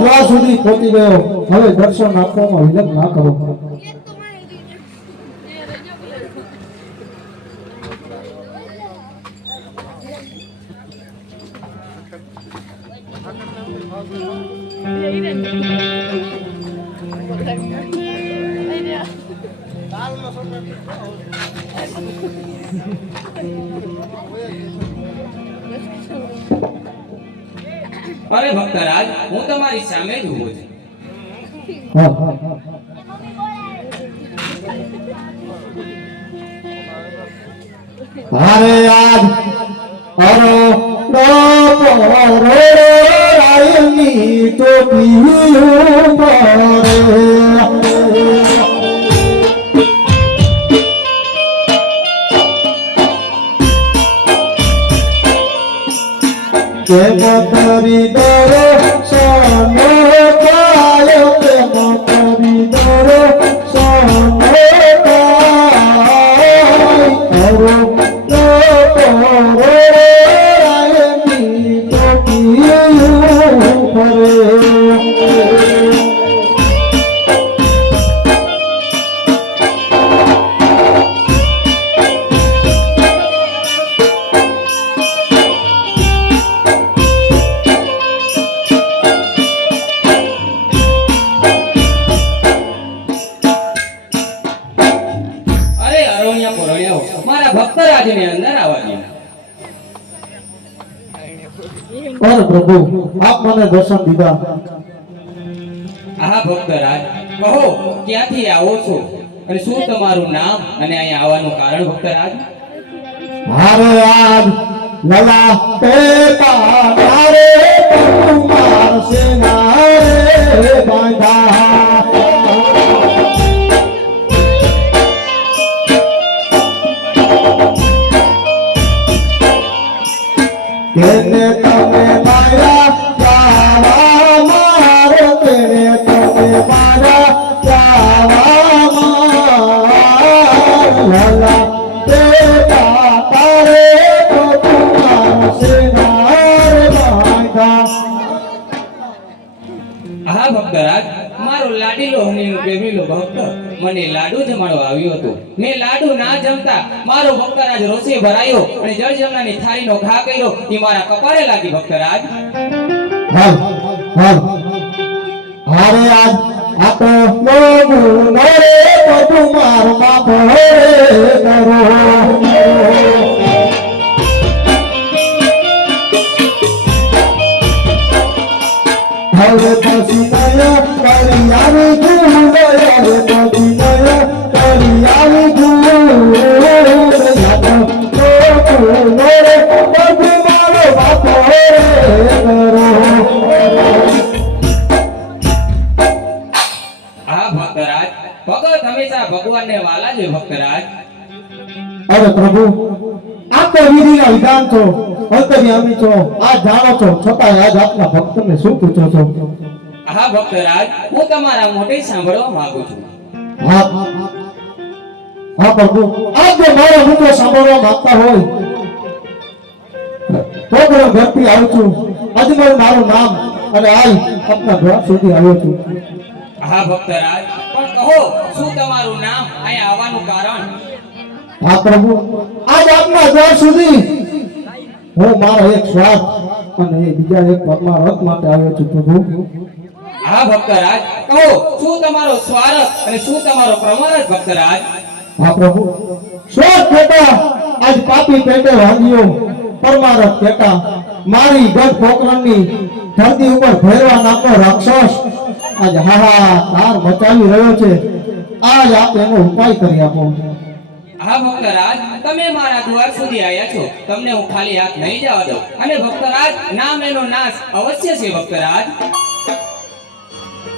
દ્વાર સુધી પહોંચી ગયો. હવે દર્શન આપવામાં વિલંબ ના કરો. અરે ભક્તરાજ, હું તમારી સામે જ ઊભો છું. અરે આજ અરો રાયની ટોપી કે મતરી દરે સોનો કાય કે મતરી દરે સોનો કાય અરો રાયની ટોપી મારા ભક્તરાજને અંદર આવવા દો. અરે પ્રભુ, આપ મને દર્શન દીધા. આહા ભક્તરાજ, કહો ક્યાંથી આવો છો અને શું તમારું નામ અને અહીંયા આવવાનું કારણ ભક્તરાજ? હારે આજ લલા તે પારે કુમાર સેનારે બાંધા કેને તમે મારા જાવા મારો કેને તમે મારા જાવા લલા તે પારે કુમાર સેનારે બાંધા. આહા ભક્તરાજ, મારો લાડીલો અને પ્રેમીલો ભક્ત મને લાડુ જમાડવા આવ્યો હતો. મેં લાડુ ના જમતા મારો ભક્તરાજ રોષે ભરાયો અને જળ જમનાની થાળીનો ઘા કર્યો. એ મારા કપાળે લાગી ભક્તરાજ. હાલ હાલ હારે આજ આ તો લોગુ નરે બધું માર બાપ હે કરો. હવે પછી નયા કરી આવી ગયું હવે પછી નયા કરી આવી ગયું નરે બધું મારો બાપ હે કરો. આ ભક્તરાજ, ભગત હંમેશા ભગવાનને વાલા જ હોય ભક્તરાજ. અરે પ્રભુ, આપ તો વિધિના વિધાન છો, અંતર્યામી છો, આ જાણો છો, છતાં આજ આપના ભક્તને શું પૂછો છો? હા ભક્તરાજ, હું તમારા મોઢે સાંભળવા માંગુ છું. હા હા પ્રભુ, આપ જો મારો મુદ્દો સાંભળવા માંગતા હોય તો હું ઘરથી આવું છું. અજમલ મારું નામ અને આઈ આપના ઘર સુધી આવ્યો છું. હા ભક્તરાજ, પણ કહો શું તમારું નામ, અહીંયા આવવાનું કારણ? હા પ્રભુ, આજ આપના દ્વાર સુધી હું મારો એક સ્વાર્થ અને બીજા એક પરમાર્થ માટે આવ્યો છું પ્રભુ. હા ભક્તરાજ, કહો શું તમારો સ્વાર્થ અને શું તમારો પરમાર્થ ભક્તરાજ? હા પ્રભુ, સ્વાર્થ પેટા આજ પાપી પેટે વાગ્યો, પરમાર્થ પેટા મારી ગઢ પોકરણની ધરતી ઉપર ભેરવા નામનો રાક્ષસ આજ હાહાકાર મચાવી રહ્યો છે. આજ આપ એનો ઉપાય કરી આપો. હા ભક્તરાજ, તમે મારા દ્વાર સુધી આવ્યા છો, તમને હું ખાલી હાથ નહીં જવા દઉં. અને ભક્તરાજ, નામ એનો નાશ અવશ્ય છે ભક્તરાજ.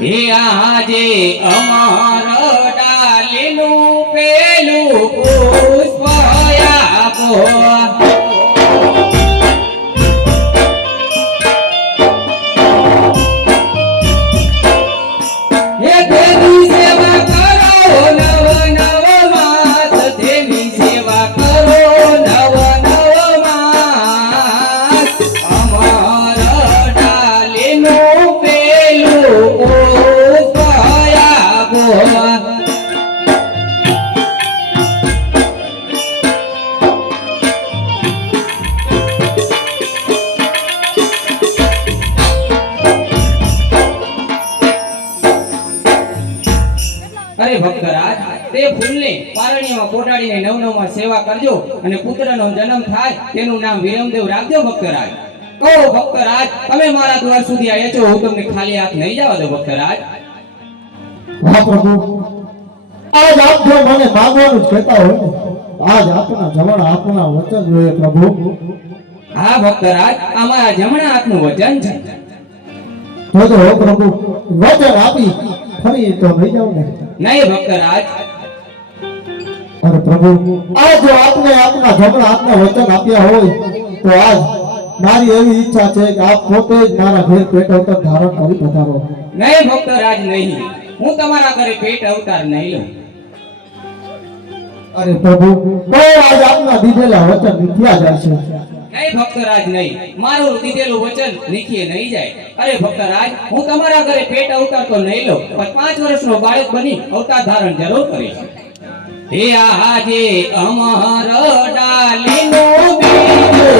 હે આજે અમર ડાલીનું પેલું પુષ્પ આપો. પેલું પાયા બોવા અરે ભક્તરાજ તે ફૂલને પારણીમાં પોટાડીને નવમાં સેવા કરજો અને પુત્રનો જન્મ થાય તેનું નામ વિરમદેવ રાખજો ભક્તરાજ. કહો ભક્તરાજ, તમે મારા દ્વાર સુધી આવ્યા છો, હું તમને ખાલી હાથ નહીં જવા દો ભક્તરાજ. હા પ્રભુ, આજ આપ જો મને માંગવાનું જ કહેતા હોય ને, આજ આપના જમણા આપના વચન જોઈએ પ્રભુ. હા ભક્તરાજ, આ મારા જમણા હાથનું વચન છે. જોજો હો પ્રભુ, વચન આપી ફરી તો નહીં જાવ ને. નહીં ભક્તરાજ. અરે પ્રભુ, આજ જો આપને આપના જમણા હાથના વચન આપ્યા હોય તો આજ મારી એવી ઈચ્છા છે કે આપ પોતે જ મારા ઘેર પેટ અવતાર ધારણ કરી પધારો. નહીં ભક્તરાજ નહીં, હું તમારા ઘરે પેટ અવતાર નહીં લઉં. અરે પ્રભુ, તો આજ આપના દીધેલા વચન મિથ્યા જાય છે. નહીં ભક્તરાજ નહીં, મારું દીધેલું વચન નીકળે નહીં જાય. અરે ભક્તરાજ, હું તમારા ઘરે પેટ અવતાર તો નહીં લઉં, પણ 5 વર્ષનો બાળક બની અવતાર ધારણ જરૂર કરીશ. હે આજે અમર ડાલીનો બીજો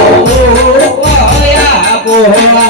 પાયા બોવા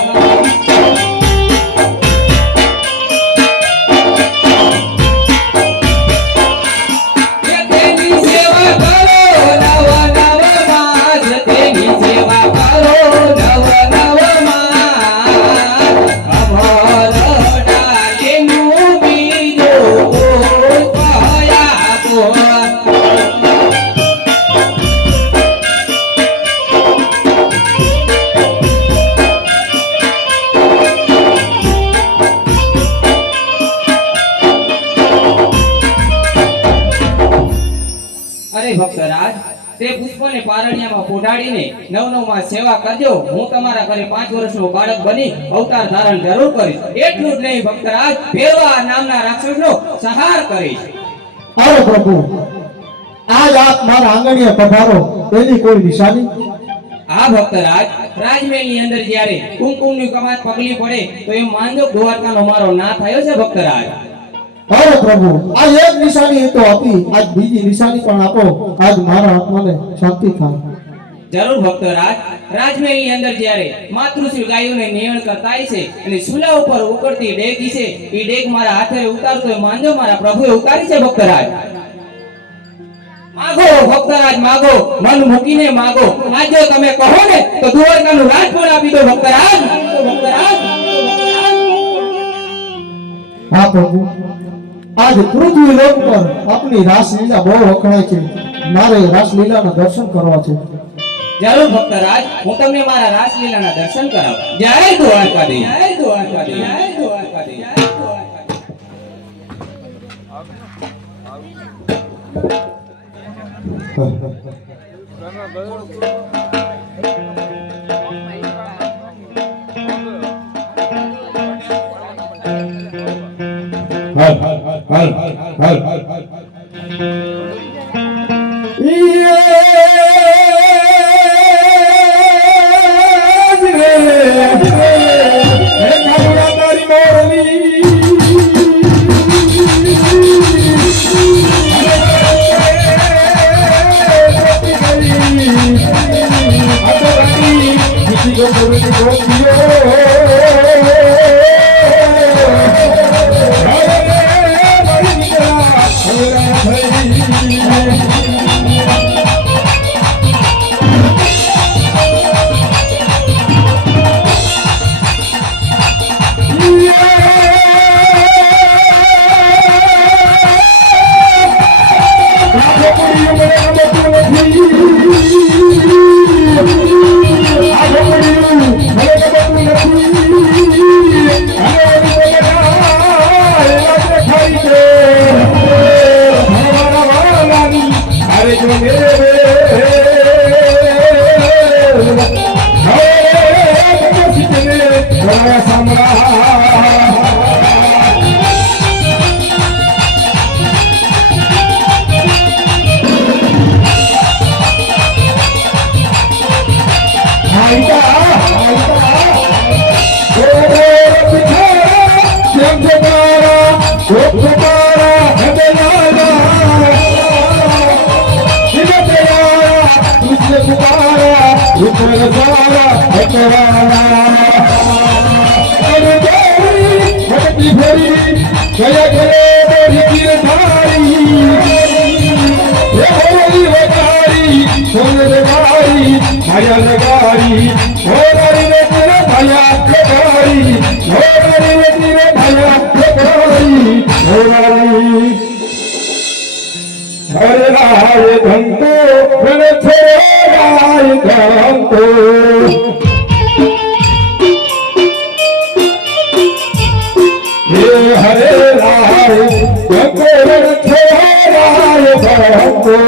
ભક્તરાજ, તે પુષ્પને પારણિયામાં પોઢાડીને નવમાં સેવા કરજો. હું તમારા ઘરે 5 વર્ષનો બાળક બની અવતાર ધારણ જરૂર કરીશ. એટલું જ નહીં ભક્તરાજ, ભેરવા નામના રાક્ષસનો સંહાર કરીશ. અરે પ્રભુ, આજ આપ મારા આંગણીએ પધારો, તેની કોઈ નિશાની? હા ભક્તરાજ, રાજમહેલની અંદર જ્યારે કુમકુમની કમાત પગલી પડે તો એમ માનજો દ્વારકાનો મારો ના થયો છે ભક્તરાજ. અરે પ્રભુ, આ એક નિશાની તો આપી, આજ બીજી નિશાની પણ આપો, આજ મારા આત્માને શાંતિ થાય. જરૂર ભક્તરાજ. રાજમહેલની અંદર જ્યારે માતૃશ્રી ગાયોને નિયણ કરતા છે અને સુલા ઉપર ઉકળતી ડેગી છે, એ ડેગ મારા હાથે ઉતારતો એ માનજો મારા પ્રભુએ ઉતારી છે ભક્તરાજ. માગો ભક્તરાજ, માગો, મન મૂકીને માગો. આજ જો તમે કહો ને તો દ્વારકાનું રાજ પણ આપી દો ભક્તરાજ. ભક્તરાજ. હા પ્રભુ, આજ પૃથ્વી લોક પર આપની રાસલીલા બહુ વખણાય છે, મારે રાસલીલાના દર્શન કરવા છે. જરૂર ભક્તરાજ, હું તમને મારા રાસલીલાના દર્શન કરાવું. જય દ્વારકાધીશ. જય દ્વારકાધીશ. જય દ્વારકાધીશ. જય हरे राय धंतो रण छोड़ो राय धंतो ये हरे राय धंतो रण छोड़ो राय धंतो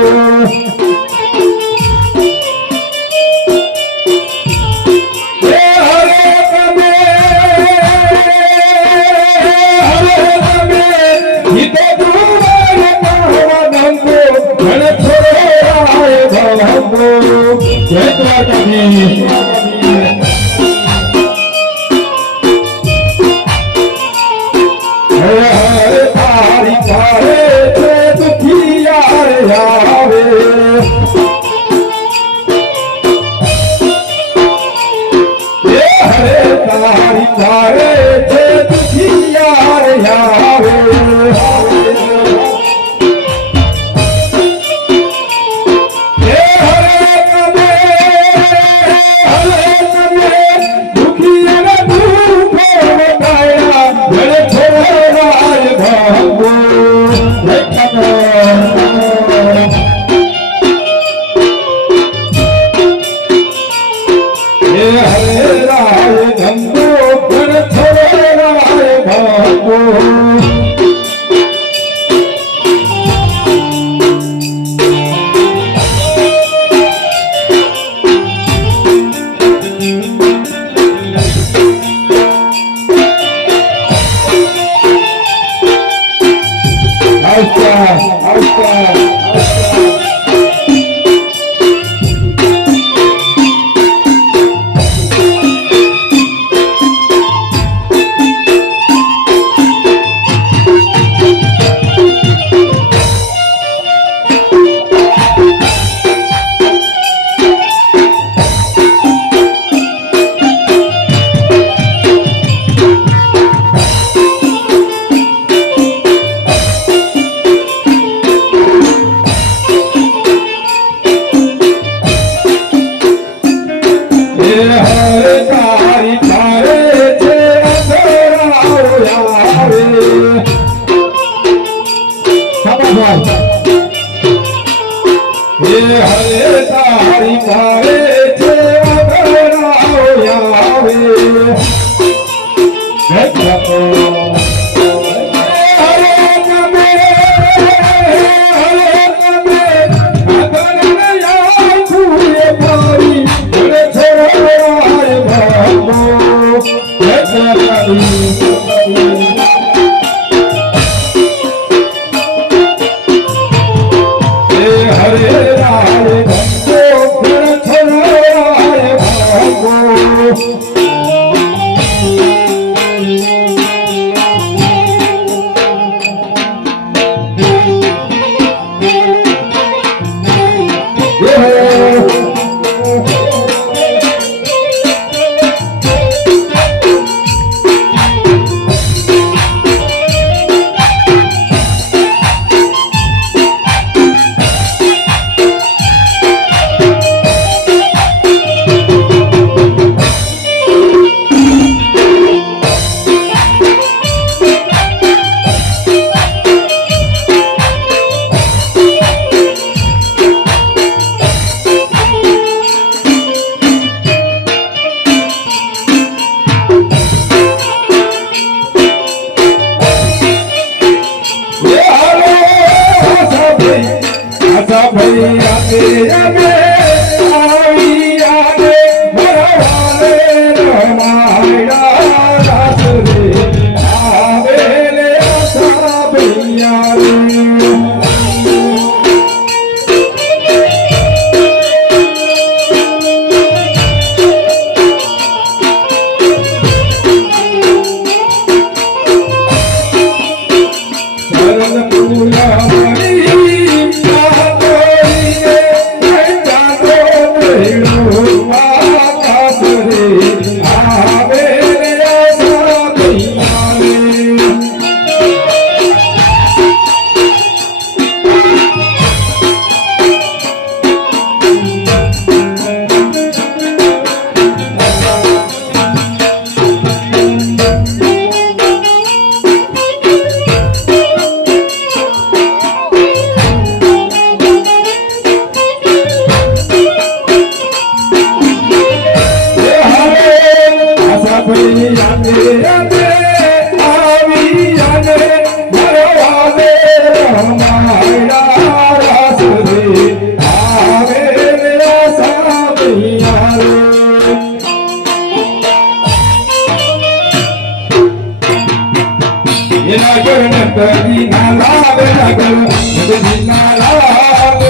એના ઘર નગરી ના લાવ નગર નગરી ના લાવ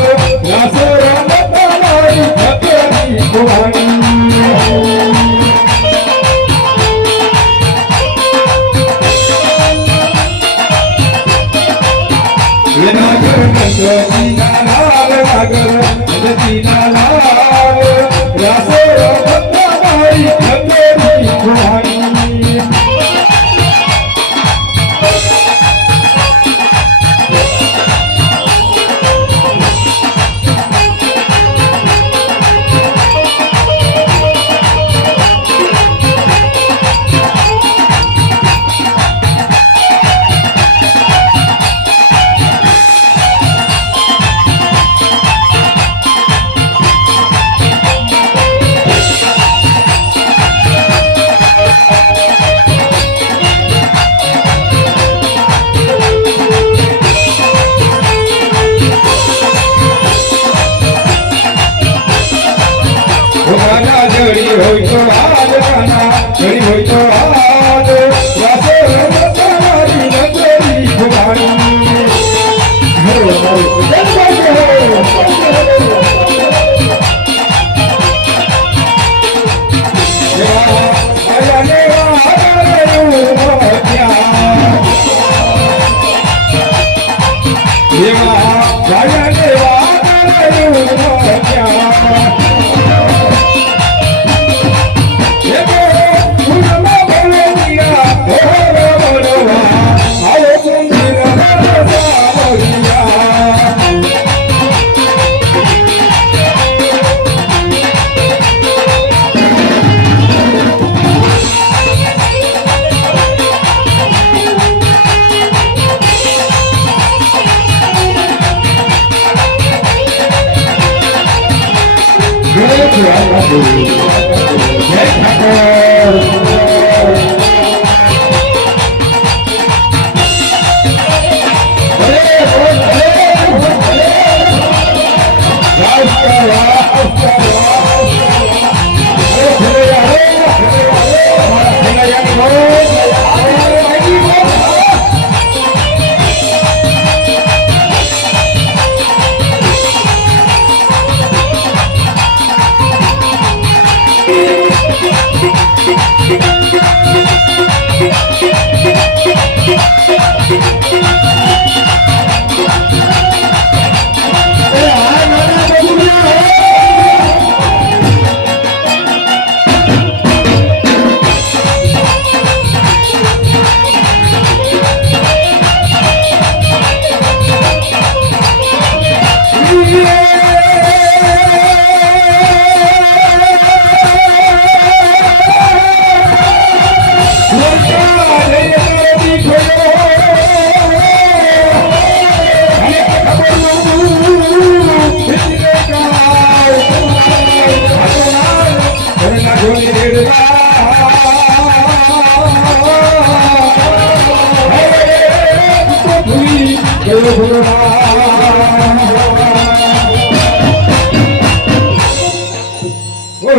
રાસો રમતા મારી નગરી ભવાની એના ઘર નગરી ના લાવ નગર નગરી ના લાવ રાસો રમતા મારી નગરી ભવાની જડી હોય તો આજ રાના જડી હોય તો આજ રાસો રમતા મારી નગરી ભવાની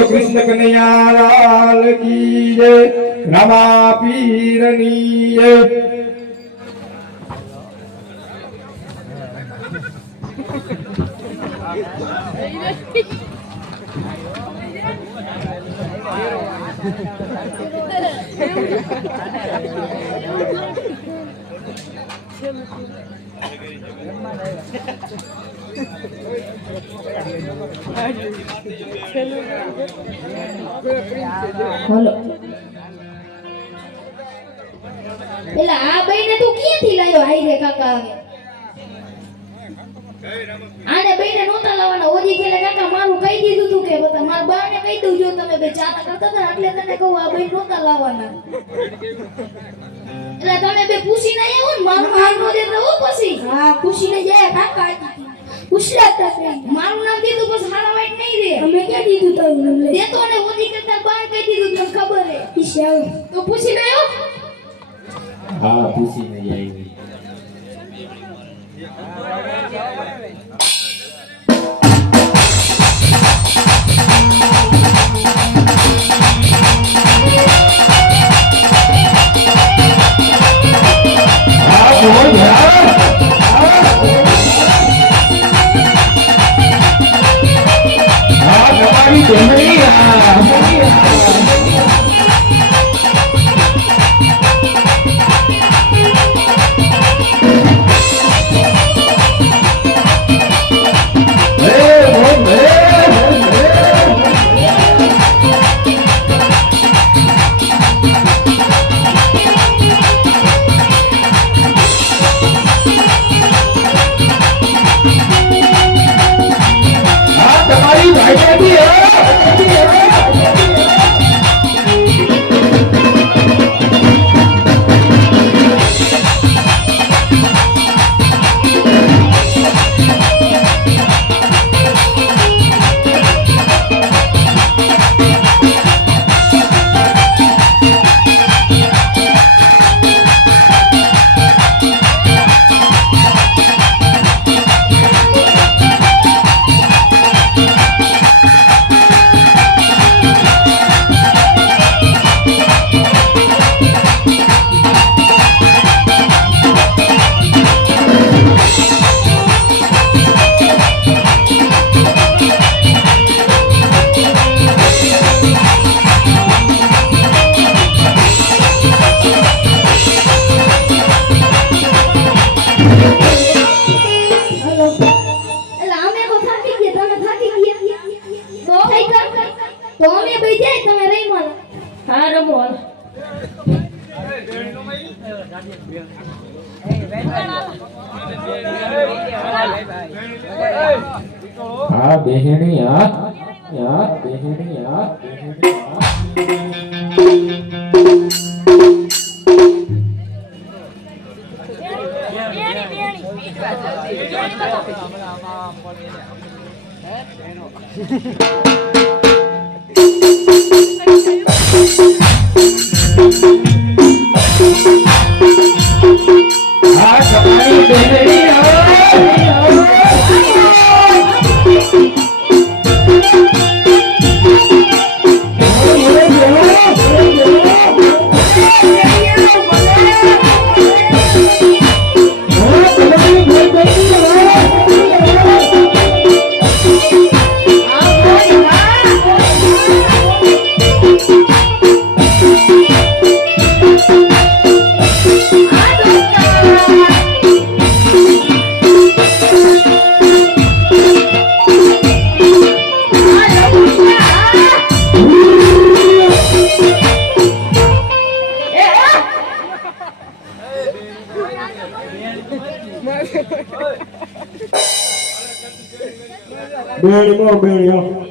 કૃષ્ણ કનૈયા લાલ કી જય રામા પીરની જય બોલો પેલા આ બઈને તું ક્યાંથી લાયો હાઈ રે કાકા આવે આને બઈને નહોતા લાવવાના ઓજી કેલે કાકા મારું કહી દીધું તું કે બતા માર બાને કહી દઉં જો તમે બે ચાલા કરતા હતા એટલે તને કહું આ બઈને નહોતા લાવવાના એટલે તમે બે પૂછીને આવ્યો ને મારું હાલ નો દેતા હો પછી હા પૂછીને જાય કાકા પૂછલાતા મારું નામ દીધું બસ હારા વાઈટ નહીં રે અમે કે દીધું તારું નામ લે દેતો ને ઓજી કરતા બાર કહી દીધું તમને ખબર હે ઈશાવ તો પૂછીને આવ્યો હા પૂછીને આવી હા બેહણી હા બેહણી હા હા તમારી બેહણી બેહણી બેહણી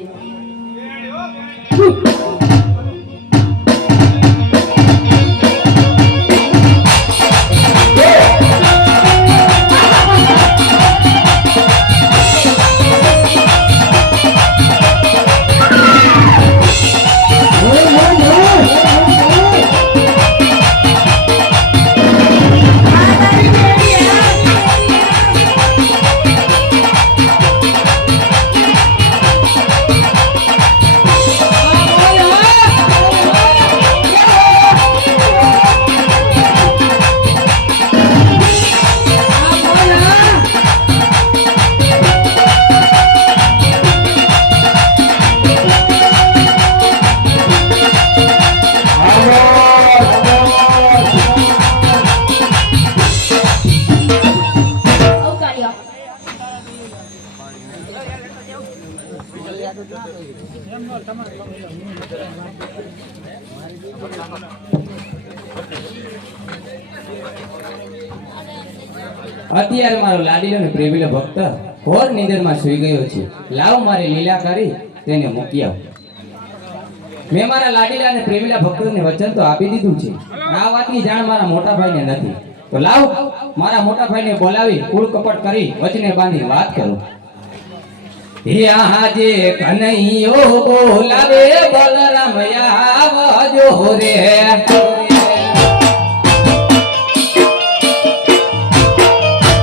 અત્યારે મારો લાડીલો ને પ્રેમીલો ભક્ત ઘોર નિંદરમાં સૂઈ ગયો છે. લાવ મારી લીલા કરી તેને મૂકી આવ. મેં મારા લાડીલા અને પ્રેમીલા ભક્તોને વચન તો આપી દીધું છે. આ વાતની જાણ મારા મોટા ભાઈને નથી. તો લાવ મારા મોટા ભાઈને બોલાવી કુળ કપટ કરી વચને બાંધી વાત કરું. હે આજે કનૈયો બોલાવે બલરામ આવજો રે.